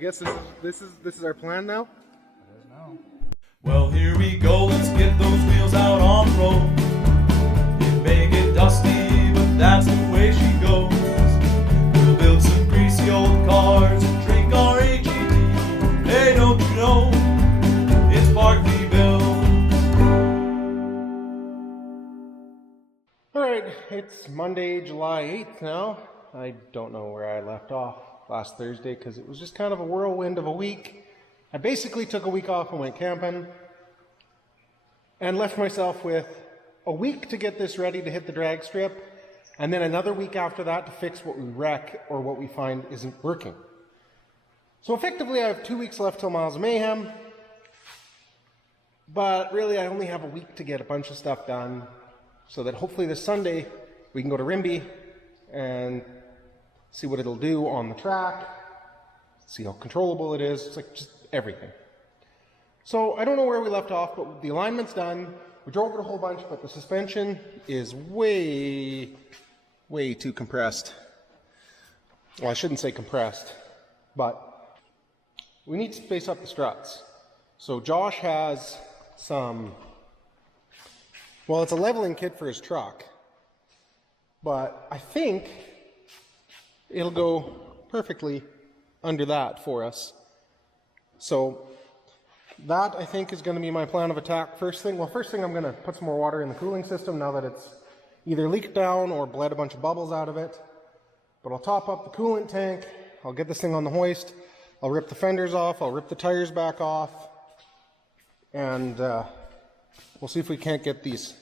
guess this is our plan now. It is now. Well, here we go, let's get those wheels out on the road. It may get dusty, but that's the way she goes. We'll build some greasy old cars and drink our AGD. Hey, don't you know, it's partly built. Alright, it's Monday, July 8th now. I don't know where I left off last Thursday because it was just kind of a whirlwind of a week. I basically took a week off and went camping and left myself with a week to get this ready to hit the drag strip, and then another week after that to fix what we wreck or what we find isn't working. So effectively I have 2 weeks left till Miles of Mayhem, but really I only have a week to get a bunch of stuff done so that hopefully this Sunday we can go to Rimby and see what it'll do on the track, see how controllable it is. It's like just everything. So I don't know where we left off, but the alignment's done. We drove it a whole bunch, but the suspension is way too compressed. Well, I shouldn't say compressed, but we need to space up the struts. So Josh has some, well, it's a leveling kit for his truck, but I think it'll go perfectly under that for us. So that, I think, is going to be my plan of attack. First thing, I'm going to put some more water in the cooling system now that it's either leaked down or bled a bunch of bubbles out of it. But I'll top up the coolant tank, I'll get this thing on the hoist, I'll rip the fenders off, I'll rip the tires back off, and we'll see if we can't get these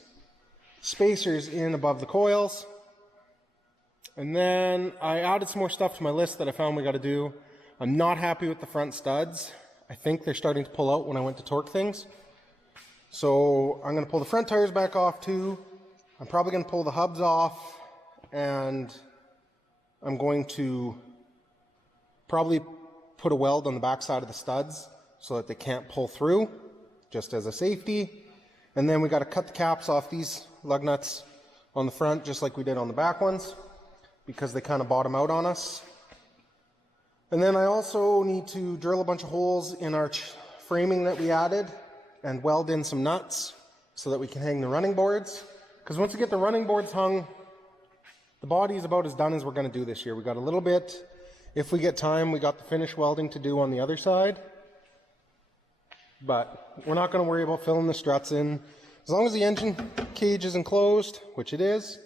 spacers in above the coils. And then I added some more stuff to my list that I found we got to do. I'm not happy with the front studs. I think they're starting to pull out when I went to torque things. So I'm going to pull the front tires back off too. I'm probably going to pull the hubs off, and I'm going to probably put a weld on the back side of the studs so that they can't pull through, just as a safety. And then we got to cut the caps off these lug nuts on the front just like we did on the back ones, because they kind of bottom out on us. And then I also need to drill a bunch of holes in our framing that we added and weld in some nuts so that we can hang the running boards. Because once we get the running boards hung, the body is about as done as we're going to do this year. We got a little bit, if we get time, we got the finish welding to do on the other side. But we're not going to worry about filling the struts in. As long as the engine cage is enclosed, which it is,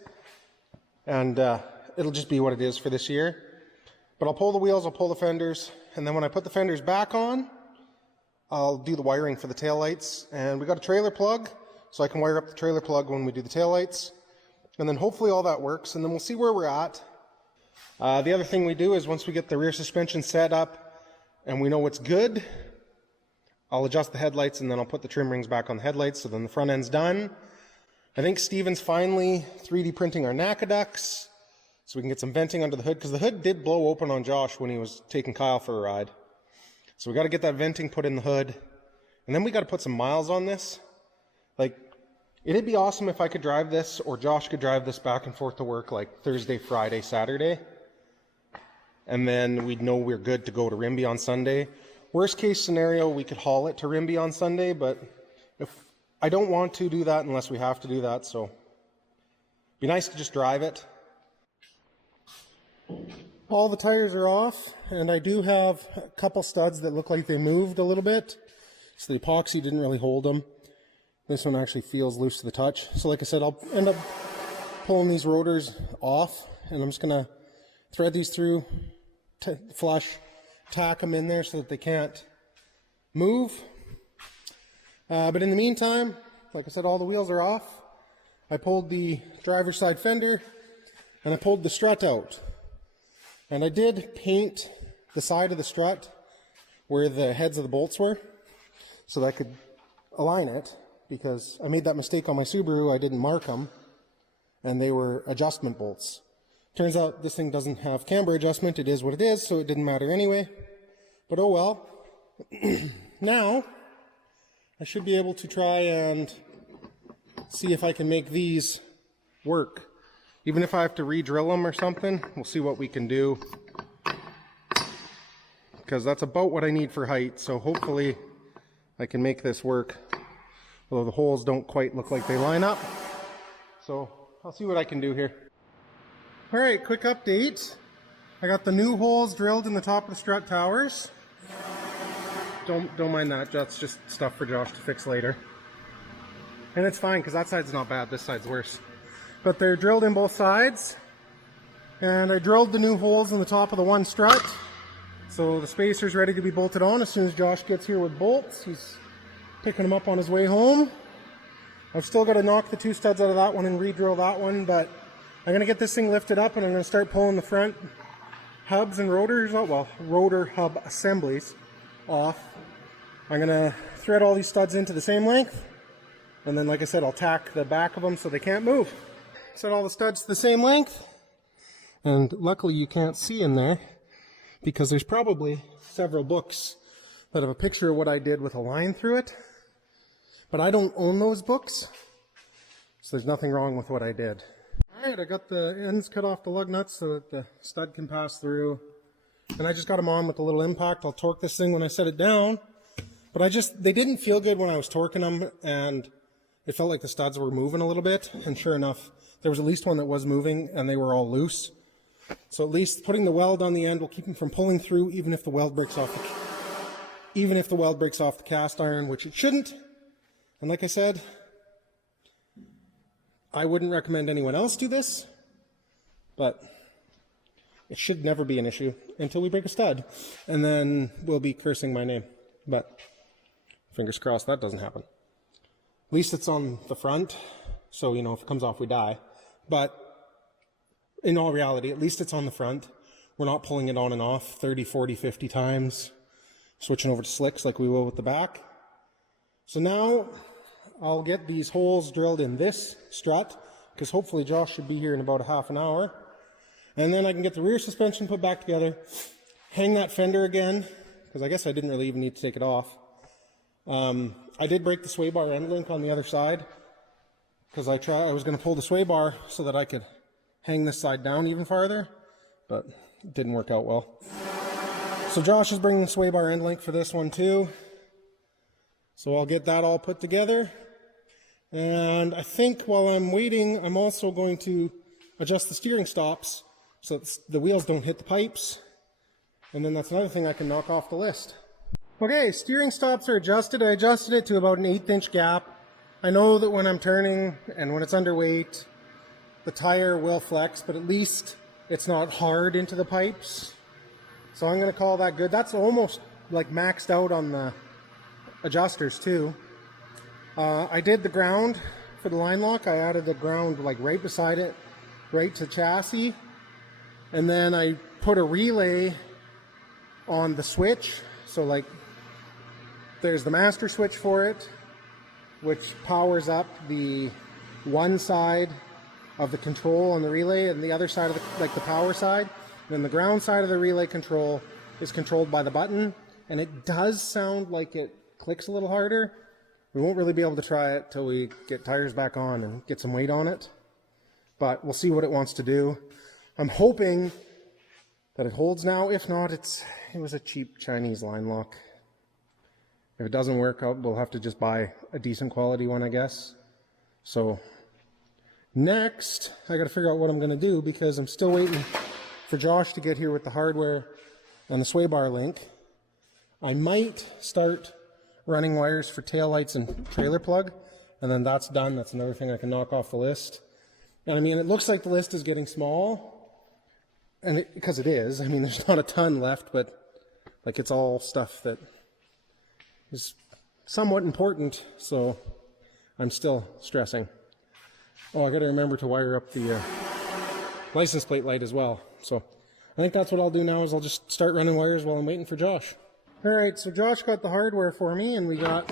and it'll just be what it is for this year. But I'll pull the wheels, I'll pull the fenders, and then when I put the fenders back on, I'll do the wiring for the taillights. And we got a trailer plug, so I can wire up the trailer plug when we do the taillights. And then hopefully all that works, and then we'll see where we're at. The other thing we do is once we get the rear suspension set up and we know it's good, I'll adjust the headlights and then I'll put the trim rings back on the headlights, so then the front end's done. I think Steven's finally 3D printing our NACA ducts, so we can get some venting under the hood, because the hood did blow open on Josh when he was taking Kyle for a ride. So we got to get that venting put in the hood, and then we got to put some miles on this. Like, it'd be awesome if I could drive this, or Josh could drive this back and forth to work like Thursday, Friday, Saturday, and then we'd know we're good to go to Rimby on Sunday. Worst case scenario, we could haul it to Rimby on Sunday, but if I don't want to do that unless we have to do that, so it'd be nice to just drive it. All the tires are off, and I do have a couple studs that look like they moved a little bit, so the epoxy didn't really hold them. This one actually feels loose to the touch. So like I said, I'll end up pulling these rotors off, and I'm just going to thread these through, flush, tack them in there so that they can't move. But in the meantime, like I said, all the wheels are off. I pulled the driver's side fender, and I pulled the strut out. And I did paint the side of the strut where the heads of the bolts were, so that I could align it, because I made that mistake on my Subaru. I didn't mark them, and they were adjustment bolts. Turns out this thing doesn't have camber adjustment. It is what it is, so it didn't matter anyway. But oh well. Now, I should be able to try and see if I can make these work. Even if I have to re-drill them or something, we'll see what we can do. because that's about what I need for height. So hopefully I can make this work, although the holes don't quite look like they line up. So I'll see what I can do here. All right, quick update. I got the new holes drilled in the top of the strut towers. Don't mind that. That's just stuff for Josh to fix later. And it's fine because that side's not bad. This side's worse. But they're drilled in both sides. And I drilled the new holes in the top of the one strut. So the spacer's ready to be bolted on as soon as Josh gets here with bolts. He's picking them up on his way home. I've still got to knock the 2 studs out of that one and re-drill that one, but I'm going to get this thing lifted up and I'm going to start pulling the front hubs and rotors out, well, rotor hub assemblies off. I'm going to thread all these studs into the same length, and then, like I said, I'll tack the back of them so they can't move. Set all the studs to the same length, and luckily you can't see in there because there's probably several books that have a picture of what I did with a line through it, but I don't own those books, so there's nothing wrong with what I did. Alright, I got the ends cut off the lug nuts so that the stud can pass through. And I just got them on with a little impact. I'll torque this thing when I set it down. But they didn't feel good when I was torquing them, and it felt like the studs were moving a little bit. And sure enough, there was at least one that was moving, and they were all loose. So at least putting the weld on the end will keep them from pulling through, even if the weld breaks off the cast iron, which it shouldn't. And like I said, I wouldn't recommend anyone else do this, but it should never be an issue until we break a stud, and then we'll be cursing my name. But fingers crossed that doesn't happen. At least it's on the front, so, you know, if it comes off, we die. But in all reality, at least it's on the front. We're not pulling it on and off 30, 40, 50 times, switching over to slicks like we will with the back. So now I'll get these holes drilled in this strut, because hopefully Josh should be here in about a half an hour. And then I can get the rear suspension put back together, hang that fender again, because I guess I didn't really even need to take it off. I did break the sway bar end link on the other side, because I was going to pull the sway bar so that I could hang this side down even farther, but it didn't work out well. So Josh is bringing the sway bar end link for this one too. So I'll get that all put together. And I think while I'm waiting, I'm also going to adjust the steering stops so that the wheels don't hit the pipes. And then that's another thing I can knock off the list. Okay, steering stops are adjusted. I adjusted it to about an 1/8 inch gap. I know that when I'm turning and when it's underweight, the tire will flex, but at least it's not hard into the pipes. So I'm going to call that good. That's almost like maxed out on the adjusters too. I did the ground for the line lock. I added the ground like right beside it, right to chassis. And then I put a relay on the switch. So like there's the master switch for it, which powers up the one side of the control on the relay and the other side of the power side. Then the ground side of the relay control is controlled by the button, and it does sound like it clicks a little harder. We won't really be able to try it till we get tires back on and get some weight on it, but we'll see what it wants to do. I'm hoping that it holds now. If not, it was a cheap Chinese line lock. If it doesn't work out, we'll have to just buy a decent quality one, I guess. So next, I got to figure out what I'm going to do, because I'm still waiting for Josh to get here with the hardware and the sway bar link. I might start running wires for taillights and trailer plug, and then that's done. That's another thing I can knock off the list. And I mean, it looks like the list is getting small, and because it is. I mean, there's not a ton left, but like it's all stuff that is somewhat important, so I'm still stressing. Oh, I got to remember to wire up the license plate light as well. So I think that's what I'll do now, is I'll just start running wires while I'm waiting for Josh. All right, so Josh got the hardware for me, and we got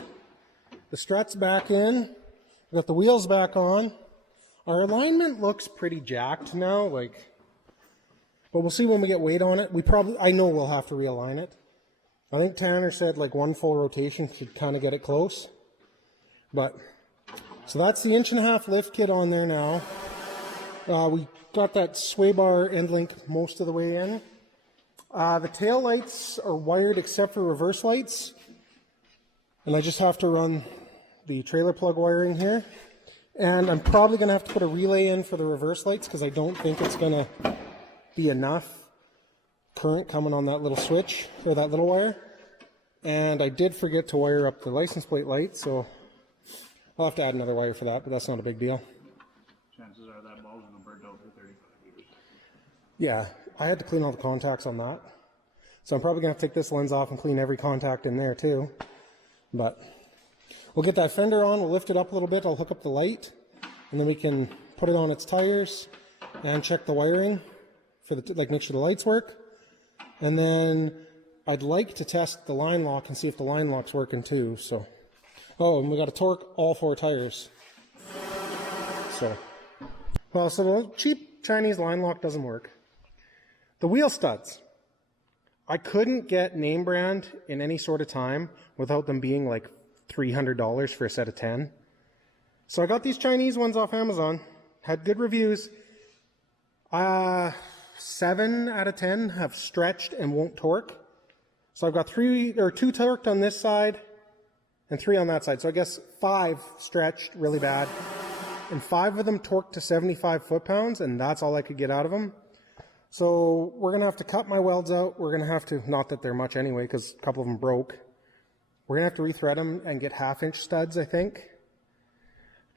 the struts back in. We got the wheels back on. Our alignment looks pretty jacked now, but we'll see when we get weight on it. I know we'll have to realign it. I think Tanner said like one full rotation should kind of get it close. But so that's the 1.5 inch lift kit on there now. We got that sway bar end link most of the way in. The tail lights are wired except for reverse lights. And I just have to run the trailer plug wiring here. And I'm probably going to have to put a relay in for the reverse lights because I don't think it's going to be enough current coming on that little switch or that little wire. And I did forget to wire up the license plate light, so I'll have to add another wire for that, but that's not a big deal. Chances are that bulb's gonna burn out for 35 years. Yeah, I had to clean all the contacts on that. So I'm probably going to take this lens off and clean every contact in there too. But we'll get that fender on, we'll lift it up a little bit, I'll hook up the light, and then we can put it on its tires and check the wiring for the, like, make sure the lights work. And then I'd like to test the line lock and see if the line lock's working too. So, oh, and we got to torque all 4 tires. So, well, so the cheap Chinese line lock doesn't work. The wheel studs. I couldn't get name brand in any sort of time without them being like $300 for a set of 10. So I got these Chinese ones off Amazon. Had good reviews. 7 out of 10 have stretched and won't torque. So I've got 2 torqued on this side and 3 on that side. So I guess 5 stretched really bad. And 5 of them torqued to 75 foot-pounds, and that's all I could get out of them. So we're going to have to cut my welds out. We're going to have to, not that they're much anyway, because a couple of them broke. We're going to have to rethread them and get 1/2-inch studs, I think.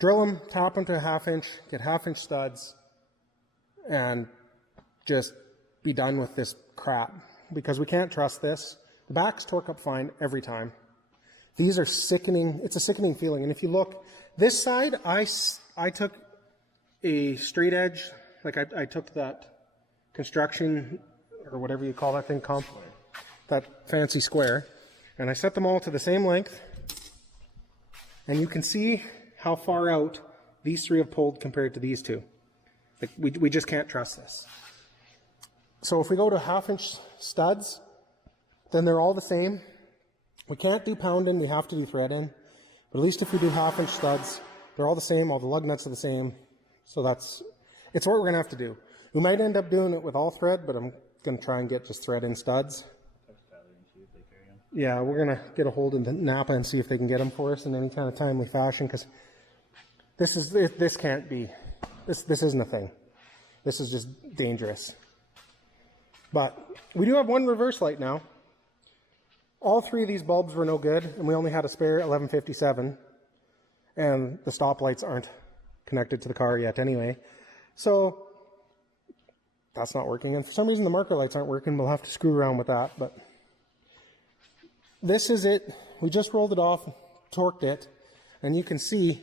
Drill them, tap them to a 1/2-inch, get 1/2-inch studs, and just be done with this crap. Because we can't trust this. The backs torque up fine every time. These are sickening. It's a sickening feeling. And if you look, this side, I took a straight edge, like I took that construction, or whatever you call that thing, that fancy square, and I set them all to the same length. And you can see how far out these 3 have pulled compared to these 2. Like, we just can't trust this. So if we go to 1/2-inch studs, then they're all the same. We can't do pound-in, we have to do thread-in. But at least if we do 1/2-inch studs, they're all the same, all the lug nuts are the same. So it's what we're gonna have to do. We might end up doing it with all thread, but I'm gonna try and get just thread-in studs. Yeah, we're gonna get a hold of Napa and see if they can get them for us in any kind of timely fashion, because this can't be, this isn't a thing. This is just dangerous. But we do have 1 reverse light now. All 3 of these bulbs were no good, and we only had a spare 1157. And the stop lights aren't connected to the car yet anyway. So that's not working. And for some reason the marker lights aren't working. We'll have to screw around with that. But this is it. We just rolled it off, torqued it, and you can see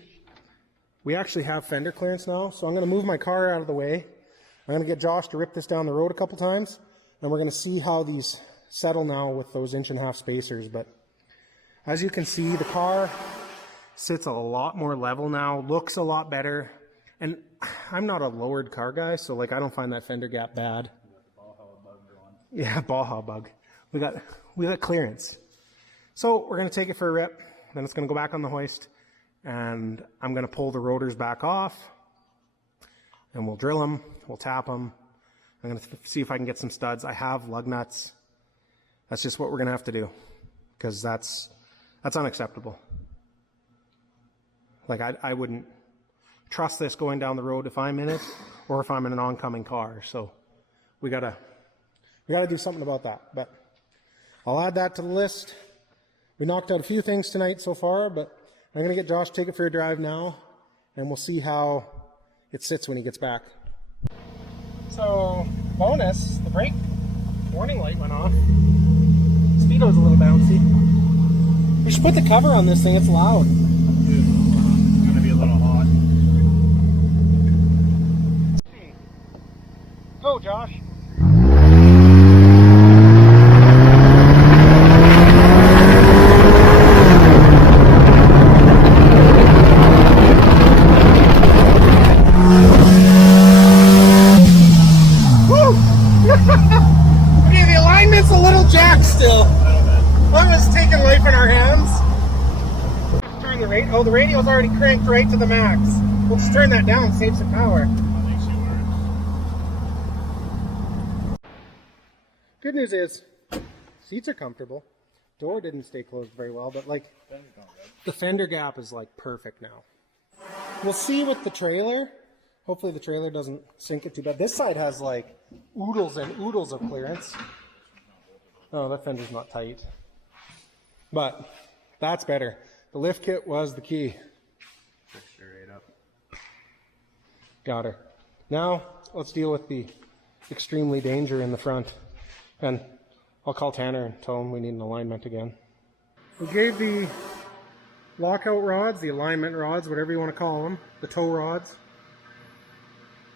we actually have fender clearance now. So I'm going to move my car out of the way. I'm going to get Josh to rip this down the road a couple times, and we're going to see how these settle now with those 1.5-inch spacers. But as you can see, the car sits a lot more level now, looks a lot better. And I'm not a lowered car guy, so like I don't find that fender gap bad. Yeah, Baja bug. We got clearance. So we're going to take it for a rip, then it's going to go back on the hoist, and I'm going to pull the rotors back off, and we'll drill them, we'll tap them. I'm going to see if I can get some studs. I have lug nuts. That's just what we're going to have to do, because that's unacceptable. Like I wouldn't trust this going down the road if I'm in it, or if I'm in an oncoming car. So we gotta do something about that. But I'll add that to the list. We knocked out a few things tonight so far, but I'm gonna get Josh to take it for a drive now, and we'll see how it sits when he gets back. So bonus, the brake warning light went off. Speedo's a little bouncy. We should put the cover on this thing, it's loud. It's gonna be a little hot. Go, Josh. Okay, the alignment's a little jacked still. One was taking life in our hands. Turn the radio. Oh, the radio's already cranked right to the max. We'll just turn that down, save some power. Good Good news is, seats are comfortable. Door didn't stay closed very well, but like, the fender gap is like perfect now. We'll see with the trailer. Hopefully the trailer doesn't sink it too bad. This side has like oodles and oodles of clearance. Oh, that fender's not tight. But that's better. The lift kit was the key. Fixture right up. Got her. Now, let's deal with the extremely danger in the front. And I'll call Tanner and tell him we need an alignment again. We gave the lockout rods, the alignment rods, whatever you want to call them, the tow rods,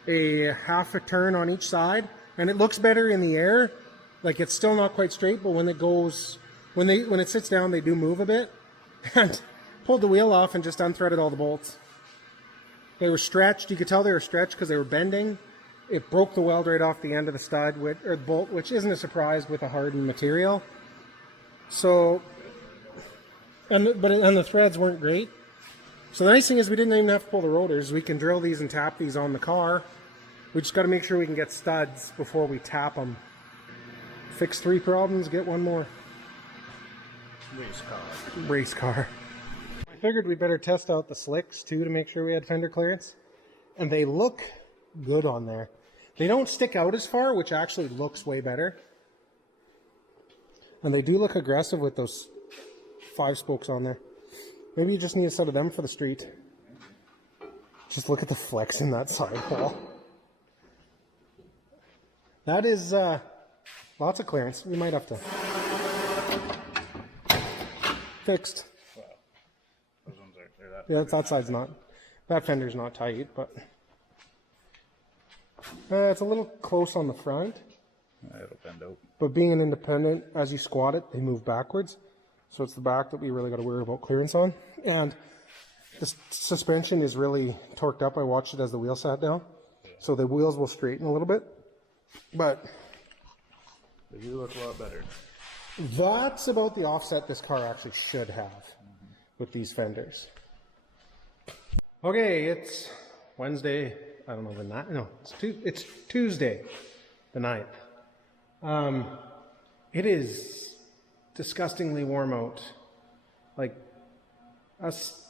a half a turn on each side, and it looks better in the air. Like, it's still not quite straight, but when it goes, when it sits down, they do move a bit. And pulled the wheel off and just unthreaded all the bolts. They were stretched. You could tell they were stretched because they were bending. It broke the weld right off the end of the stud, or the bolt, which isn't a surprise with a hardened material. So, and the threads weren't great. So the nice thing is we didn't even have to pull the rotors. We can drill these and tap these on the car. We just got to make sure we can get studs before we tap them. Fix 3 problems, get 1 more. Race car. Race car. I figured we better test out the slicks too to make sure we had fender clearance. And they look good on there. They don't stick out as far, which actually looks way better. And they do look aggressive with those 5 spokes on there. Maybe you just need a set of them for the street. Just look at the flex in that sidewall. That is lots of clearance. We might have to. Fixed. Those ones are that. Yeah, that side's not. That fender's not tight, but it's a little close on the front. It'll bend out. But being an independent, as you squat it, they move backwards. So it's the back that we really got to worry about clearance on. And the suspension is really torqued up. I watched it as the wheel sat down. So the wheels will straighten a little bit. But They do look a lot better. that's about the offset this car actually should have with these fenders. Okay, it's Wednesday. I don't know the night. No, it's Tuesday, the 9th. It is disgustingly warm out. Like, us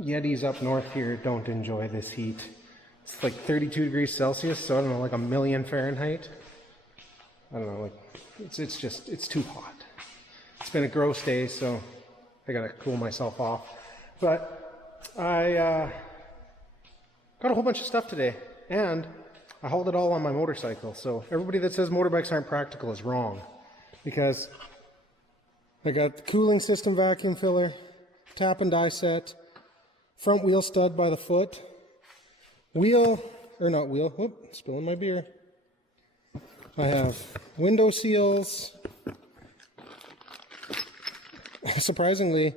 Yetis up north here don't enjoy this heat. It's like 32 degrees Celsius, so I don't know, like 1,000,000 Fahrenheit. I don't know, like, it's too hot. It's been a gross day, so I gotta cool myself off. But I got a whole bunch of stuff today, and I hauled it all on my motorcycle. So everybody that says motorbikes aren't practical is wrong, because I got the cooling system vacuum filler, tap and die set, front wheel stud by the foot, spilling my beer. I have window seals. Surprisingly,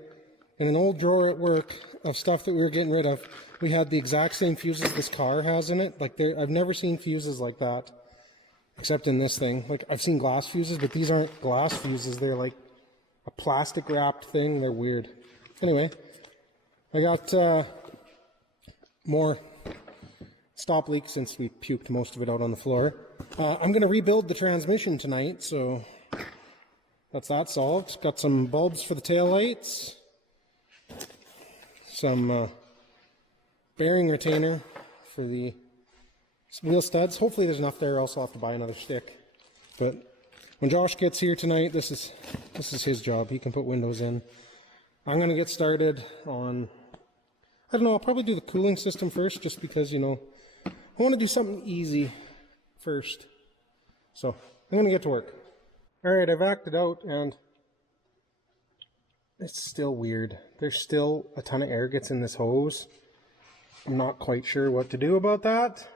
in an old drawer at work of stuff that we were getting rid of, we had the exact same fuses this car has in it. Like, I've never seen fuses like that, except in this thing. Like, I've seen glass fuses, but these aren't glass fuses. They're like a plastic wrapped thing. They're weird. Anyway, I got more stop leaks since we puked most of it out on the floor. I'm going to rebuild the transmission tonight, so that's that solved. Got some bulbs for the tail lights, some bearing retainer for the wheel studs. Hopefully there's enough there, else I'll have to buy another stick. But when Josh gets here tonight, this is his job. He can put windows in. I'm going to get started on, I don't know, I'll probably do the cooling system first, just because, you know, I want to do something easy first. So I'm going to get to work. Alright, I've acted out, and it's still weird. There's still a ton of air gets in this hose. I'm not quite sure what to do about that.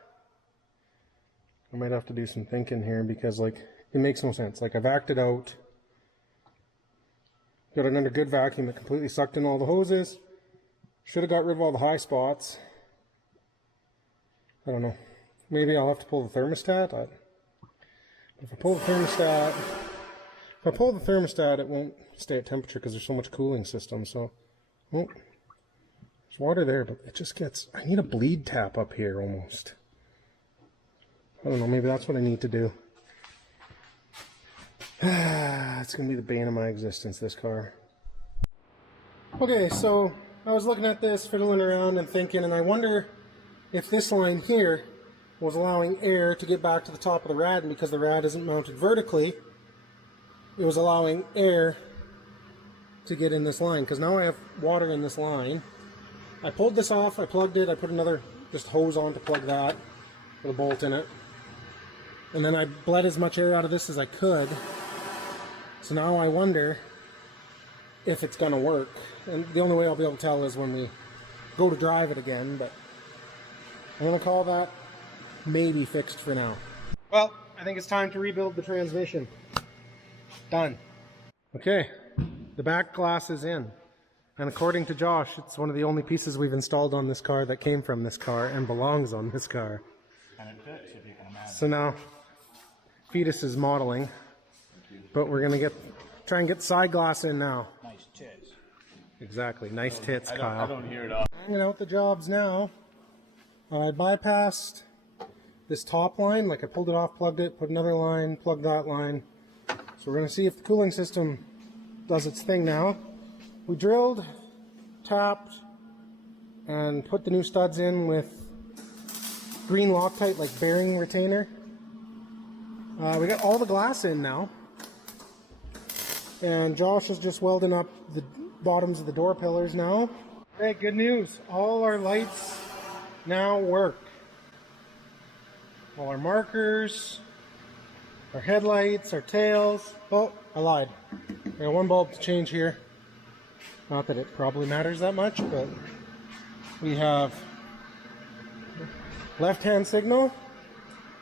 I might have to do some thinking here, because, like, it makes no sense. Like, I've acted out, got it under good vacuum, it completely sucked in all the hoses. Should have got rid of all the high spots. I don't know. Maybe I'll have to pull the thermostat. If I pull the thermostat, it won't stay at temperature because there's so much cooling system. So, oh, there's water there, but it just gets. I need a bleed tap up here almost. I don't know. Maybe that's what I need to do. It's gonna be the bane of my existence, this car. Okay, so I was looking at this, fiddling around and thinking, and I wonder if this line here was allowing air to get back to the top of the rad, and because the rad isn't mounted vertically, it was allowing air to get in this line, because now I have water in this line. I pulled this off, I plugged it, I put another just hose on to plug that with a bolt in it, and then I bled as much air out of this as I could. So now I wonder if it's gonna work, and the only way I'll be able to tell is when we go to drive it again, but I'm gonna call that maybe fixed for now. Well, I think it's time to rebuild the transmission. Done. Okay, the back glass is in. And according to Josh, it's one of the only pieces we've installed on this car that came from this car and belongs on this car. And it fits, if you can imagine. So now, Fetus is modeling, but we're gonna try and get side glass in now. Nice tits. Exactly, nice tits, Kyle. I don't hear it all. Hanging out the jobs now. I bypassed this top line, like I pulled it off, plugged it, put another line, plugged that line. So we're going to see if the cooling system does its thing now. We drilled, tapped, and put the new studs in with green Loctite, like bearing retainer. We got all the glass in now. And Josh is just welding up the bottoms of the door pillars now. Okay, good news. All our lights now work. All our markers, our headlights, our tails. Oh, I lied. I got one bulb to change here. Not that it probably matters that much, but we have left-hand signal,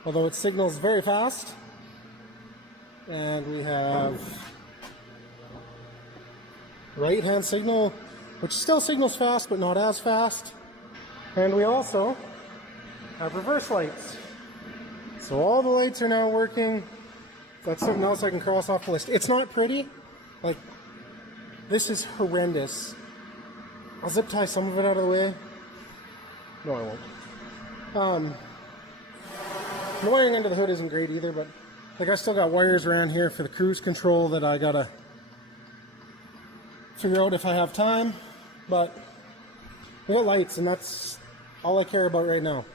although it signals very fast. And we have right-hand signal, which still signals fast, but not as fast. And we also have reverse lights. So all the lights are now working. That's something else I can cross off the list. It's not pretty. Like, this is horrendous. I'll zip tie some of it out of the way. No, I won't. The wiring under the hood isn't great either, but like I still got wires around here for the cruise control that I gotta figure out if I have time. But we got lights, and that's all I care about right now.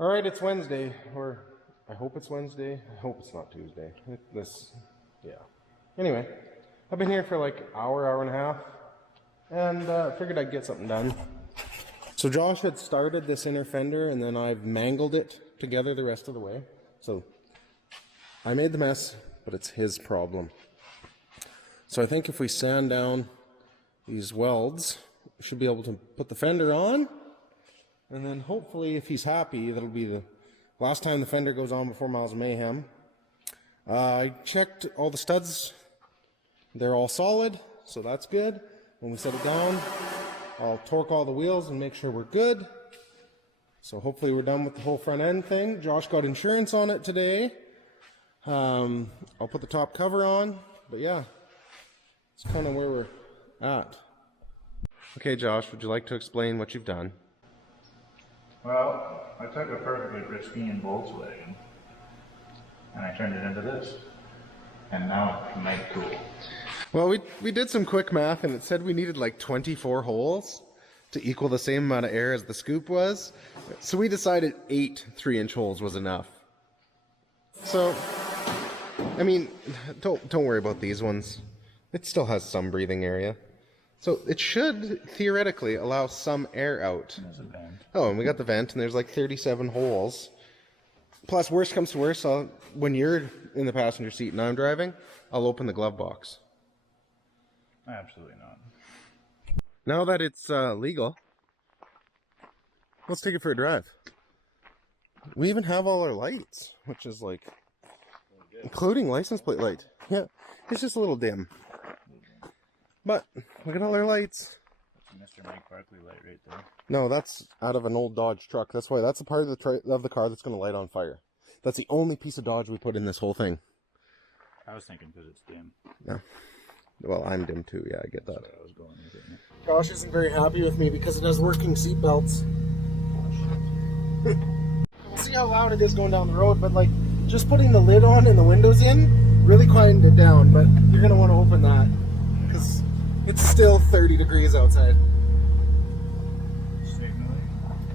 All right, it's Wednesday, or I hope it's Wednesday. I hope it's not Tuesday. Yeah. Anyway, I've been here for like an hour and a half, and figured I'd get something done. So Josh had started this inner fender, and then I've mangled it together the rest of the way. So I made the mess, but it's his problem. So I think if we sand down these welds, we should be able to put the fender on. And then hopefully, if he's happy, that'll be the last time the fender goes on before Miles of Mayhem. I checked all the studs. They're all solid, so that's good. When we set it down, I'll torque all the wheels and make sure we're good. So hopefully we're done with the whole front end thing. Josh got insurance on it today. I'll put the top cover on, but yeah, it's kind of where we're at. Okay, Josh, would you like to explain what you've done? Well, I took a perfectly pristine Volkswagen and I turned it into this. And now it's made cool. Well, we did some quick math, and it said we needed like 24 holes to equal the same amount of air as the scoop was. So we decided 8 3-inch holes was enough. So, I mean, don't worry about these ones. It still has some breathing area. So it should theoretically allow some air out. There's a vent. Oh, and we got the vent, and there's like 37 holes. Plus, worst comes to worst, when you're in the passenger seat and I'm driving, I'll open the glove box. Absolutely not. Now that it's legal, let's take it for a drive. We even have all our lights, which is like, including license plate light. Yeah, it's just a little dim. But look at all our lights. That's a Mr. Mike Barkley light right there. No, that's out of an old Dodge truck. That's why. That's the part of the car that's going to light on fire. That's the only piece of Dodge we put in this whole thing. I was thinking because it's dim. Yeah. Well, I'm dim too. Yeah, I get that. That's where I was going with it. Josh isn't very happy with me because it has working seat belts. We'll see how loud it is going down the road, but like just putting the lid on and the windows in really quietened it down, but you're gonna want to open that because it's still 30 degrees outside.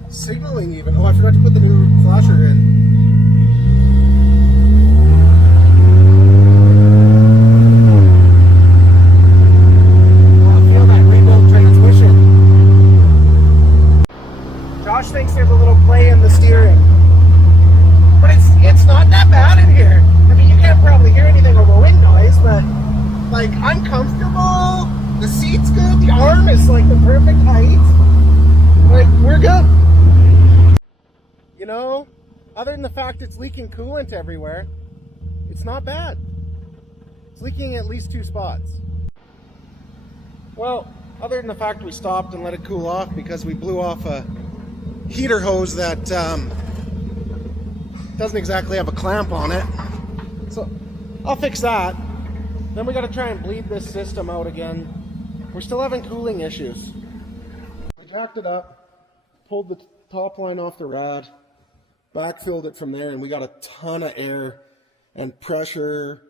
Signaling even. Oh, I forgot to put the new flasher in. Josh thinks there's a little play in the steering, but it's not that bad in here. I mean, you can't probably hear anything over wind noise, but like I'm comfortable. The seat's good. The arm is like the perfect height. Like we're good. You know, other than the fact it's leaking coolant everywhere, it's not bad. It's leaking at least 2 spots. Well, other than the fact we stopped and let it cool off because we blew off a heater hose that doesn't exactly have a clamp on it. So I'll fix that. Then we got to try and bleed this system out again. We're still having cooling issues. I jacked it up, pulled the top line off the rad, backfilled it from there, and we got a ton of air and pressure,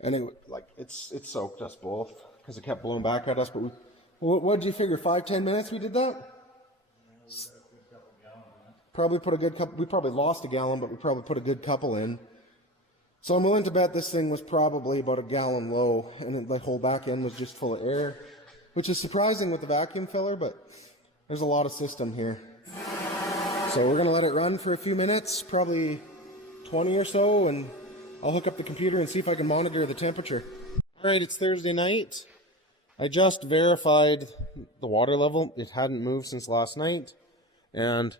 and it's soaked us both because it kept blowing back at us. But what'd you figure? 5-10 minutes we did that? Probably put a good couple. We probably lost a gallon, but we probably put a good couple in. So I'm willing to bet this thing was probably about a gallon low, and the whole back end was just full of air, which is surprising with the vacuum filler, but there's a lot of system here. So we're gonna let it run for a few minutes, probably 20 or so, and I'll hook up the computer and see if I can monitor the temperature. All right, it's Thursday night. I just verified the water level. It hadn't moved since last night, and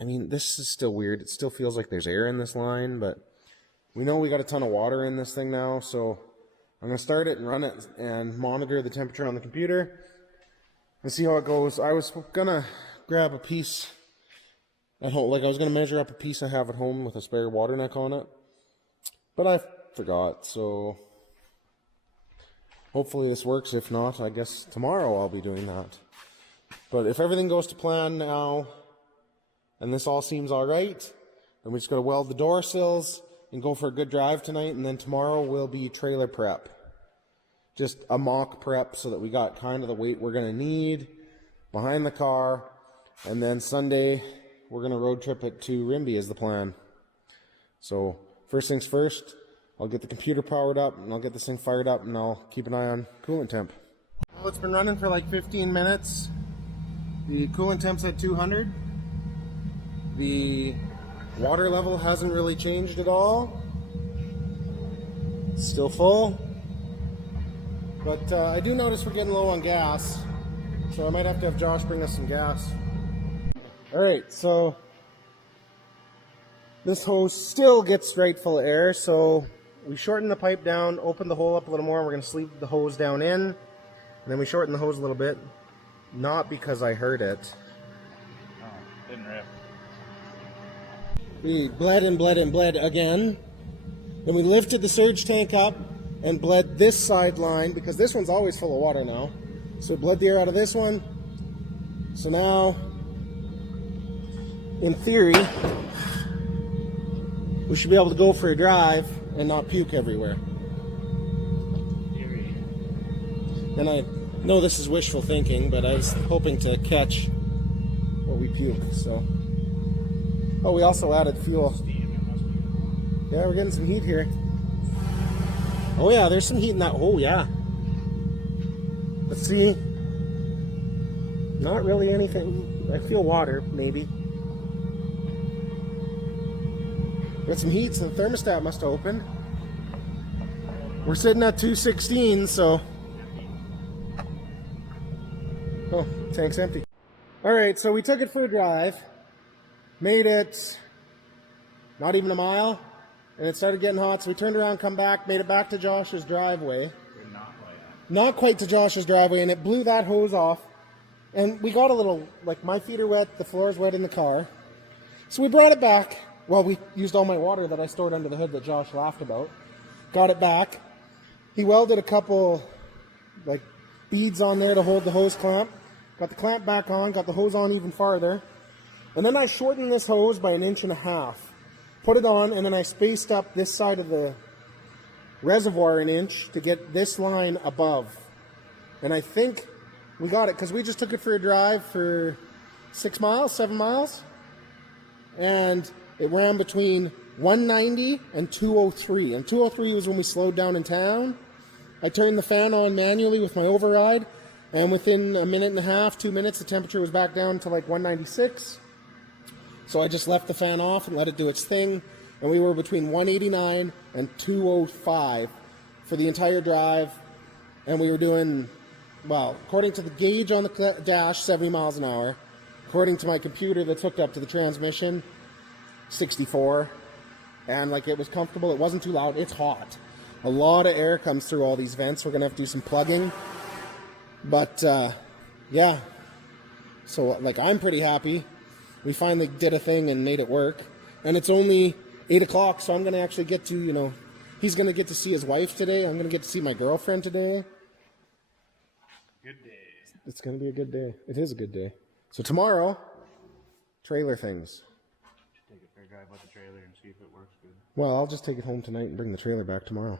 I mean, this is still weird. It still feels like there's air in this line, but we know we got a ton of water in this thing now, so I'm going to start it and run it and monitor the temperature on the computer and see how it goes. I was going to grab a piece at home, like I was going to measure up a piece I have at home with a spare water neck on it, but I forgot, so hopefully this works. If not, I guess tomorrow I'll be doing that. But if everything goes to plan now, and this all seems all right, then we just got to weld the door sills and go for a good drive tonight, and then tomorrow will be trailer prep. Just a mock prep so that we got kind of the weight we're going to need behind the car, and then Sunday we're going to road trip it to Rimbey is the plan. So first things first, I'll get the computer powered up, and I'll get this thing fired up, and I'll keep an eye on coolant temp. Well, it's been running for like 15 minutes. The coolant temp's at 200. The water level hasn't really changed at all. It's still full. But I do notice we're getting low on gas, so I might have to have Josh bring us some gas. Alright, so this hose still gets straight full of air, so we shorten the pipe down, open the hole up a little more, and we're going to sleeve the hose down in, and then we shorten the hose a little bit. Not because I heard it. Oh, didn't rip. We bled and bled and bled again. Then we lifted the surge tank up and bled this side line because this one's always full of water now. So we bled the air out of this one. So now, in theory, we should be able to go for a drive and not puke everywhere. And I know this is wishful thinking, but I was hoping to catch what we puke, so. Oh, we also added fuel. Yeah, we're getting some heat here. Oh yeah, there's some heat in that. Oh yeah. Let's see. Not really anything. I feel water, maybe. Got some heat, so the thermostat must have opened. We're sitting at 216, so. Oh, tank's empty. Alright, so we took it for a drive. Made it not even a mile, and it started getting hot, so we turned around, come back, made it back to Josh's driveway. Not quite to Josh's driveway, and it blew that hose off. And we got a little, like, my feet are wet, the floor is wet in the car. So we brought it back. Well, we used all my water that I stored under the hood that Josh laughed about. Got it back. He welded a couple, like, beads on there to hold the hose clamp. Got the clamp back on, got the hose on even farther. And then I shortened this hose by 1.5 inches. Put it on, and then I spaced up this side of the reservoir an inch to get this line above. And I think we got it because we just took it for a drive for 6 miles, 7 miles. And it ran between 190 and 203. And 203 was when we slowed down in town. I turned the fan on manually with my override. And within a minute and a half, 2 minutes, the temperature was back down to like 196. So I just left the fan off and let it do its thing. And we were between 189 and 205 for the entire drive. And we were doing, well, according to the gauge on the dash, 70 miles an hour. According to my computer that's hooked up to the transmission, 64. And like, it was comfortable. It wasn't too loud. It's hot. A lot of air comes through all these vents. We're going to have to do some plugging. But, yeah. So, like, I'm pretty happy. We finally did a thing and made it work. And it's only 8 o'clock, so I'm going to actually get to, you know, he's going to get to see his wife today. I'm going to get to see my girlfriend today. Good day. It's going to be a good day. It is a good day. So tomorrow, trailer things. Take a fair drive with the trailer and see if it works good. Well, I'll just take it home tonight and bring the trailer back tomorrow.